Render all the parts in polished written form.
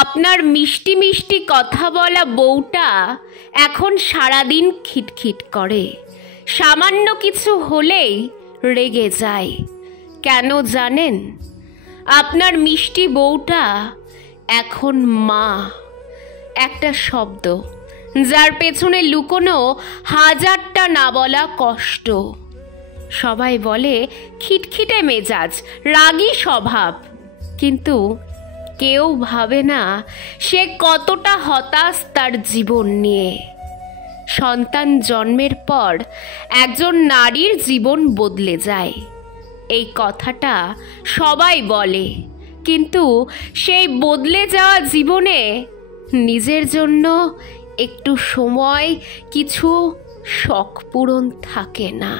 আপনার মিষ্টি মিষ্টি কথা বলা বউটা এখন সারাদিন খিটখিট করে, সামান্য কিছু হলেই রেগে যায়। কেন জানেন? আপনার মিষ্টি বউটা এখন মা, একটা শব্দ যার পেছনে লুকোনো হাজারটা না বলা কষ্ট। সবাই বলে খিটখিটে মেজাজ, রাগী স্বভাব, কিন্তু কেউ ভাবে না সে কতটা হতাশ তার জীবন নিয়ে। সন্তান জন্মের পর একজন নারীর জীবন বদলে যায়, এই কথাটা সবাই বলে, কিন্তু সেই বদলে যাওয়া জীবনে নিজের জন্য একটু সময় কিছু শখ পূরণ থাকে না।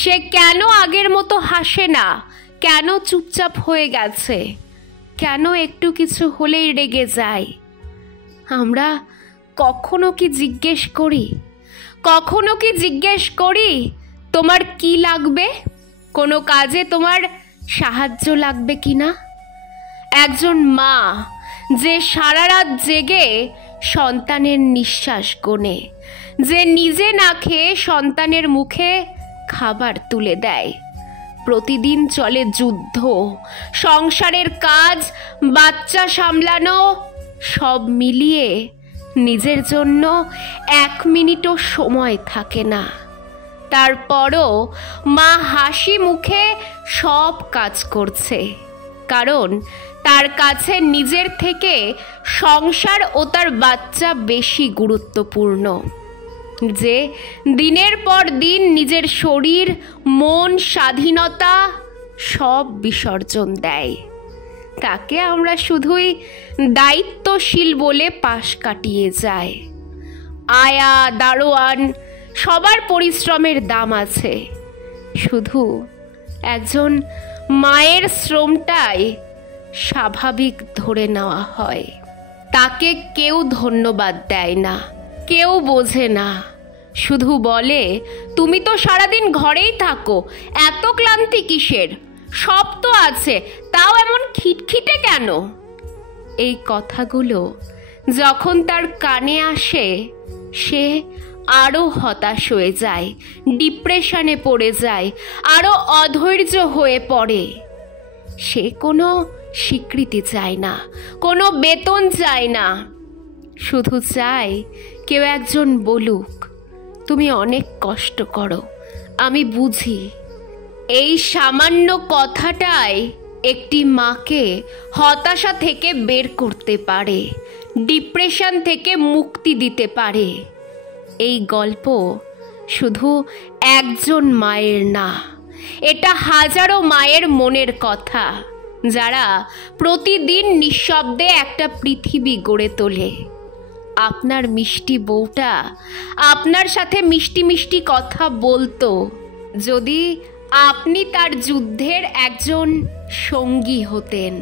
সে কেন আগের মতো হাসে না? কেন চুপচাপ হয়ে গেছে? কেন একটু কিছু হলেই রেগে যায়? আমরা কখনো কি জিজ্ঞেস করি? কখনো কি জিজ্ঞেস করি তোমার কি লাগবে? কোনো কাজে তোমার সাহায্য লাগবে কি না? একজন মা যে সারা রাত জেগে সন্তানের নিঃশ্বাস গোনে, যে নিজে না খেয়ে সন্তানের মুখে খাবার তুলে দেয়, প্রতিদিন চলে যুদ্ধ, সংসারের কাজ, বাচ্চা সামলানো, সব মিলিয়ে নিজের জন্য 1 মিনিটও সময় থাকে না। তারপরও মা হাসি মুখে সব কাজ করছে, কারণ তার কাছে নিজের থেকে সংসার ও তার বাচ্চা বেশি গুরুত্বপূর্ণ। যে দিনের পর দিন নিজের শরীর, মন, স্বাধীনতা সব বিসর্জন দেয়, তাকে আমরা শুধুই দায়িত্বশীল বলে পাশ কাটিয়ে যাই। আয়া, দারোয়ান, সবার পরিশ্রমের দাম আছে, শুধু একজন মায়ের শ্রমটাই স্বাভাবিক ধরে নেওয়া হয়। তাকে কেউ ধন্যবাদ দেয় না, কেউ বোঝে না, শুধু বলে তুমি তো সারাদিন ঘরেই থাকো, এত ক্লান্তি কিসের? সব তো আছে, তাও এমন খিটখিটে কেন? এই কথাগুলো যখন তার কানে আসে সে আরও হতাশ হয়ে যায়, ডিপ্রেশনে পড়ে যায়, আরও অধৈর্য হয়ে পড়ে। সে কোনো স্বীকৃতি চায় না, কোনো বেতন চায় না, শুধু চায় কেউ একজন বলুক তুমি অনেক কষ্ট করো, আমি বুঝি। এই সামান্য কথাটাই একটি মাকে হতাশা থেকে বের করতে পারে, ডিপ্রেশন থেকে মুক্তি দিতে পারে। এই গল্প শুধু একজন মায়ের না, এটা হাজারো মায়ের মনের কথা, যারা প্রতিদিন নিঃশব্দে একটা পৃথিবী গড়ে তোলে। আপনার মিষ্টি বউটা আপনার সাথে মিষ্টি মিষ্টি কথা বলতো যদি আপনি তার যুদ্ধের একজন সঙ্গী হতেন।